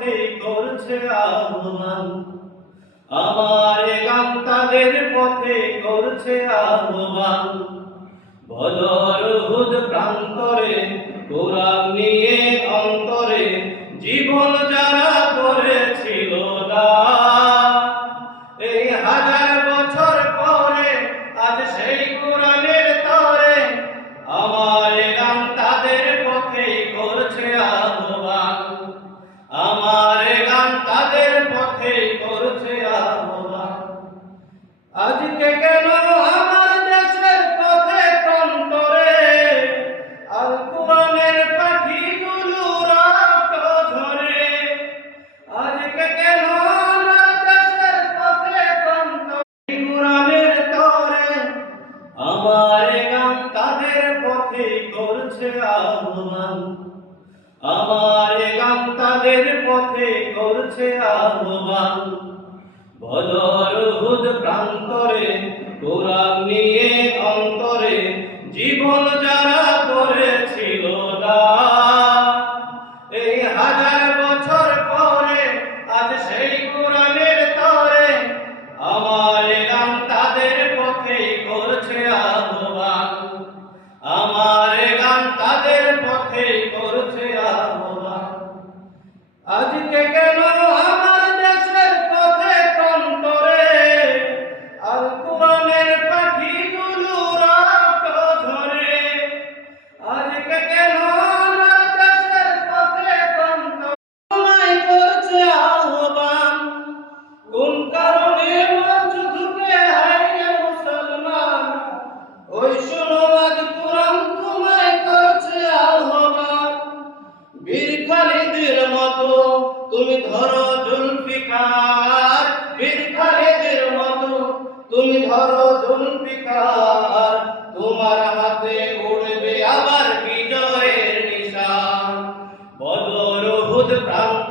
পথে করছে আহ্বান, আমার গান তাদের পথে করছে আহ্বান। বদর উহুদ প্রান্তরে কোরআন নিয়ে অন্তরে জীবন যারা করেছিল দান, এই হাজার বছর পরে আজ সেই কোরআনের তরে আমার গান তাদের পথে করছে আহ্বান, আমার গান তাদের পথে করছে আহ্বান। আজকে কেন আমার দেশের পথে প্রান্তরে আল কোরআনের পাখিগুলো রক্ত ঝরে, আজকে কেন আমার দেশের পথে প্রান্তরে কোরআনের তরে আমার গান তাদের পথে করছে আহ্বান, আমার গান তাদের পথে করছে আহ্বান। বদর উহুদ প্রান্তরে কোরআন নিয়ে অন্তরে জীবন যারা করেছিল দান, এই হাজার বছর পরে আজ সেই কোরআনের তরে আমার গান তাদের পথে করছে আহ্বান, আমার গান তাদের পথে করছে আহ্বান। আজকে কেন আমার দেশের পথে প্রান্তরে আল কোরআনের পাখিগুলো রক্ত ঝরে, আজকে কেন আমার দেশের পথে প্রান্তরে তোমায় করছে আহ্বান। কোন কারণে মঞ্চ ঝুঁকে হারিয়ে মুসলমান, ওই শোনো আজ কোরআন তোমায় করছে আহ্বান। বীর খালিদের মতো তুমি ধরো জুলফিকার, বীর খালিদের মতো তুমি ধরো জুলফিকার, তোমার হাতে উড়বে আবার বিজয়ের নিশান। বদর উহুদ প্রান্ত